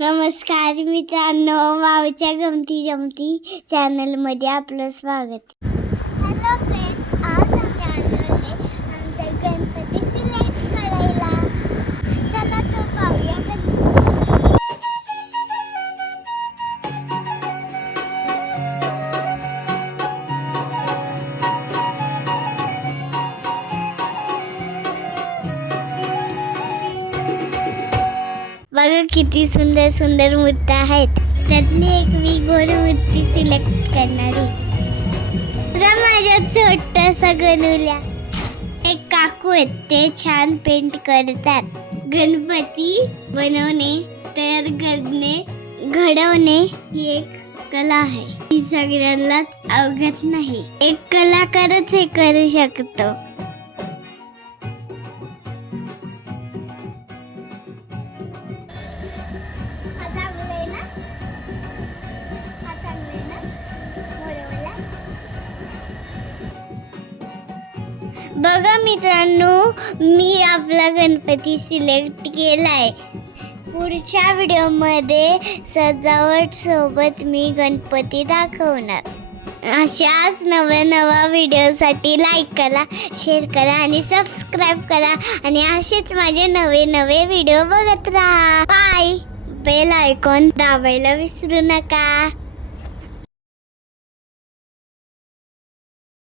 नमस्कार मित्रांनो, माऊच्या गमती जमती चॅनलमध्ये आपलं स्वागत. हॅलो फ्रेंड्स, आज आम्ही आलो आमचा गणपती सिलेक्ट करायला. चला तो पाहूया बघा किती सुंदर सुंदर मूर्ती आहेत. त्यातली एक मी गोल मूर्ती सिलेक्ट करणार आहे. बघा माझ्या छोटासा गणुल्या. एक काकू आहेत, ते छान पेंट करतात. गणपती बनवणे, तयार करणे, घडवणे ही एक कला आहे. ही सगळ्यांनाच अवगत नाही. एक कलाकारच हे करू शकतो. बघा मित्रांनो, मी आपला गणपती सिलेक्ट केलाय. पुढच्या व्हिडिओमध्ये सजावट सोबत मी गणपती दाखवणार. अशाच नव्या व्हिडिओसाठी लाईक करा, शेअर करा आणि सबस्क्राईब करा. आणि असेच माझे नवे व्हिडिओ बघत राहा. बाय. बेल आयकॉन दाबायला विसरू नका.